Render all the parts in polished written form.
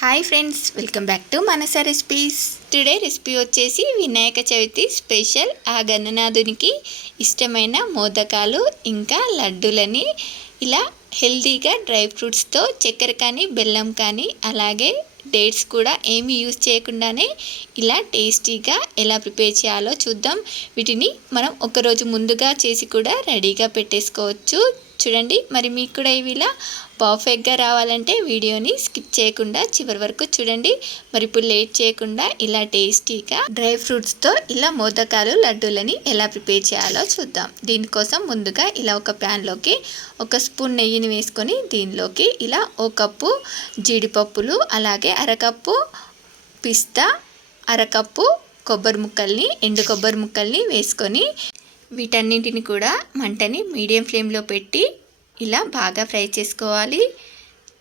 Hi friends, welcome back to మనస recipes. Today recipe వచ్చేసి Vinayaka Chavithi special ఆ గణనాథునికి ఇష్టమైన మోదకాలు ఇంకా లడ్డూలని ఇలా హెల్తీగా డ్రై ఫ్రూట్స్తో చక్కెర కానీ బెల్లం కానీ అలాగే డేట్స్ కూడా ఏమీ యూజ్ చేయకుండానే ఇలా టేస్టీగా ఎలా ప్రిపేర్ చేయాలో చూద్దాం. వీటిని మనం ఒకరోజు ముందుగా చేసి కూడా రెడీగా పెట్టేసుకోవచ్చు. చూడండి, మరి మీకు కూడా ఇవి ఇలా పర్ఫెక్ట్గా రావాలంటే వీడియోని స్కిప్ చేయకుండా చివరి వరకు చూడండి. మరి ఇప్పుడు లేట్ చేయకుండా ఇలా టేస్టీగా డ్రై ఫ్రూట్స్తో ఇలా మోదకాలు లడ్డూలని ఎలా ప్రిపేర్ చేయాలో చూద్దాం. దీనికోసం ముందుగా ఇలా ఒక ప్యాన్లోకి 1 స్పూన్ నెయ్యిని వేసుకొని దీనిలోకి ఇలా 1 కప్పు జీడిపప్పులు, అలాగే అరకప్పు పిస్తా, అరకప్పు కొబ్బరి ముక్కల్ని, ఎండు కొబ్బరి ముక్కల్ని వేసుకొని వీటన్నింటిని కూడా మంటని మీడియం ఫ్లేమ్లో పెట్టి ఇలా బాగా ఫ్రై చేసుకోవాలి.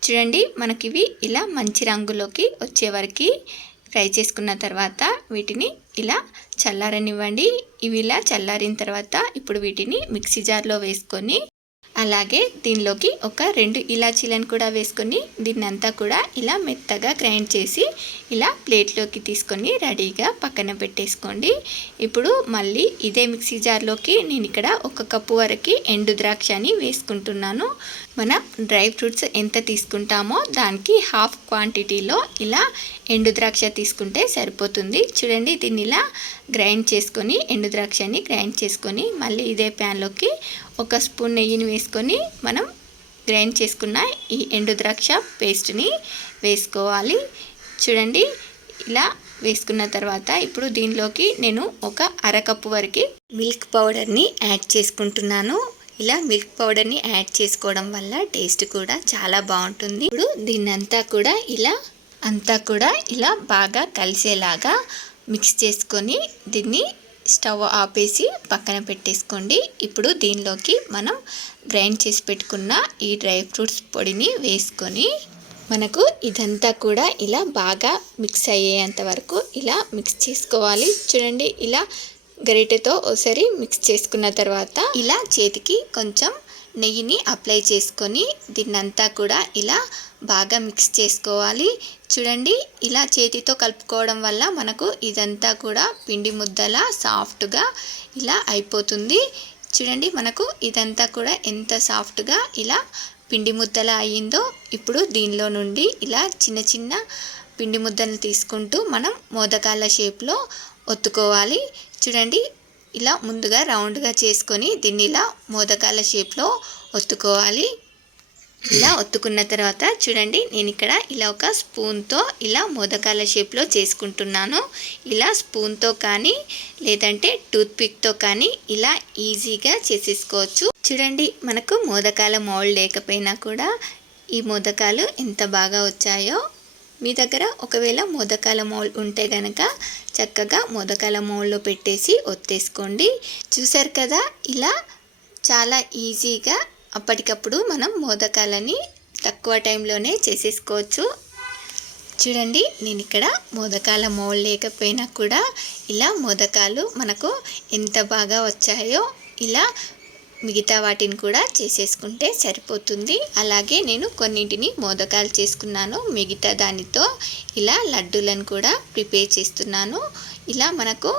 చూడండి, మనకివి ఇలా మంచి రంగులోకి వచ్చే వరకు ఫ్రై చేసుకున్న తర్వాత వీటిని ఇలా చల్లారనివ్వండి. ఇవి ఇలా చల్లారిన తర్వాత ఇప్పుడు వీటిని మిక్సీ జార్లో వేసుకొని అలాగే దీనిలోకి ఒక 2 ఇలాచీలను కూడా వేసుకొని దీన్నంతా కూడా ఇలా మెత్తగా గ్రైండ్ చేసి ఇలా ప్లేట్లోకి తీసుకొని రెడీగా పక్కన పెట్టేసుకోండి. ఇప్పుడు మళ్ళీ ఇదే మిక్సీ జార్లోకి నేను ఇక్కడ 1 కప్పు వరకు ఎండు ద్రాక్షని వేసుకుంటున్నాను. మనం డ్రై ఫ్రూట్స్ ఎంత తీసుకుంటామో దానికి హాఫ్ క్వాంటిటీలో ఇలా ఎండు ద్రాక్ష తీసుకుంటే సరిపోతుంది. చూడండి, దీన్ని ఇలా గ్రైండ్ చేసుకొని ఎండు ద్రాక్షని గ్రైండ్ చేసుకొని మళ్ళీ ఇదే ప్యాన్లోకి 1 స్పూన్ నెయ్యిని వేసుకొని మనం గ్రైండ్ చేసుకున్న ఈ ఎండు ద్రాక్ష పేస్ట్ని వేసుకోవాలి. చూడండి, ఇలా వేసుకున్న తర్వాత ఇప్పుడు దీనిలోకి నేను 1 అరకప్పు వరకు మిల్క్ పౌడర్ని యాడ్ చేసుకుంటున్నాను. ఇలా మిల్క్ పౌడర్ని యాడ్ చేసుకోవడం వల్ల టేస్ట్ కూడా చాలా బాగుంటుంది. ఇప్పుడు దీన్నంతా కూడా ఇలా బాగా కలిసేలాగా మిక్స్ చేసుకొని దీన్ని స్టవ్ ఆపేసి పక్కన పెట్టేసుకోండి. ఇప్పుడు దీనిలోకి మనం గ్రైండ్ చేసి పెట్టుకున్న ఈ డ్రై ఫ్రూట్స్ పొడిని వేసుకొని మనకు ఇదంతా కూడా ఇలా బాగా మిక్స్ అయ్యేంత వరకు ఇలా మిక్స్ చేసుకోవాలి. చూడండి, ఇలా గరిటెతో ఒకసారి మిక్స్ చేసుకున్న తర్వాత ఇలా చేతికి కొంచెం నెయ్యిని అప్లై చేసుకొని దీన్నంతా కూడా ఇలా బాగా మిక్స్ చేసుకోవాలి. చూడండి, ఇలా చేతితో కలుపుకోవడం వల్ల మనకు ఇదంతా కూడా పిండి ముద్దలా సాఫ్ట్గా ఇలా అయిపోతుంది. చూడండి, మనకు ఇదంతా కూడా ఎంత సాఫ్ట్గా ఇలా పిండి ముద్దలా అయ్యిందో. ఇప్పుడు దీనిలో నుండి ఇలా చిన్న చిన్న పిండి ముద్దలు తీసుకుంటూ మనం మోదకాల షేప్లో ఒత్తుకోవాలి. చూడండి, ఇలా ముందుగా రౌండ్గా చేసుకొని దీన్ని ఇలా మోదకాల షేప్లో ఒత్తుకోవాలి. ఇలా ఒత్తుకున్న తర్వాత చూడండి, నేను ఇక్కడ ఇలా ఒక స్పూన్తో ఇలా మోదకాల షేప్లో చేసుకుంటున్నాను. ఇలా స్పూన్తో కానీ లేదంటే టూత్పిక్తో కానీ ఇలా ఈజీగా చేసేసుకోవచ్చు. చూడండి, మనకు మోదకాల మౌల్డ్ లేకపోయినా కూడా ఈ మోదకాలు ఎంత బాగా వచ్చాయో. మీ దగ్గర ఒకవేళ మోదకాల మౌల్డ్ ఉంటే కనుక చక్కగా మోదకాల మౌల్డ్లో పెట్టేసి ఒత్తేసుకోండి. చూసారు కదా, ఇలా చాలా ఈజీగా అప్పటికప్పుడు మనం మోదకాలని తక్కువ టైంలోనే చేసేసుకోవచ్చు. చూడండి, నేను ఇక్కడ మోదకాల మౌల్డ్ లేకపోయినా కూడా ఇలా మోదకాలు మనకు ఎంత బాగా వచ్చాయో. ఇలా మిగతా వాటిని కూడా చేసేసుకుంటే సరిపోతుంది. అలాగే నేను కొన్నింటిని మోదకాలు చేసుకున్నాను, మిగతా దానితో ఇలా లడ్డూలను కూడా ప్రిపేర్ చేస్తున్నాను. ఇలా మనకు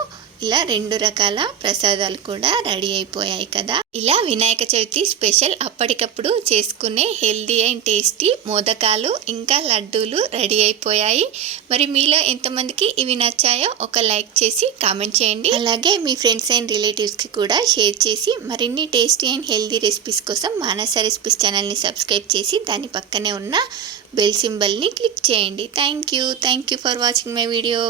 ఇలా 2 రకాల ప్రసాదాలు కూడా రెడీ అయిపోయాయి కదా. ఇలా వినాయక చవితి స్పెషల్ అప్పటికప్పుడు చేసుకునే హెల్దీ అండ్ టేస్టీ మోదకాలు ఇంకా లడ్డూలు రెడీ అయిపోయాయి. మరి మీలో ఎంతమందికి ఇవి నచ్చాయో ఒక లైక్ చేసి కామెంట్ చేయండి. అలాగే మీ ఫ్రెండ్స్ అండ్ రిలేటివ్స్కి కూడా షేర్ చేసి మరిన్ని టేస్టీ అండ్ హెల్దీ రెసిపీస్ కోసం మానస రెసిపీస్ ఛానల్ని సబ్స్క్రైబ్ చేసి దాని పక్కనే ఉన్న బెల్ సింబల్ని క్లిక్ చేయండి. Thank you for watching my video.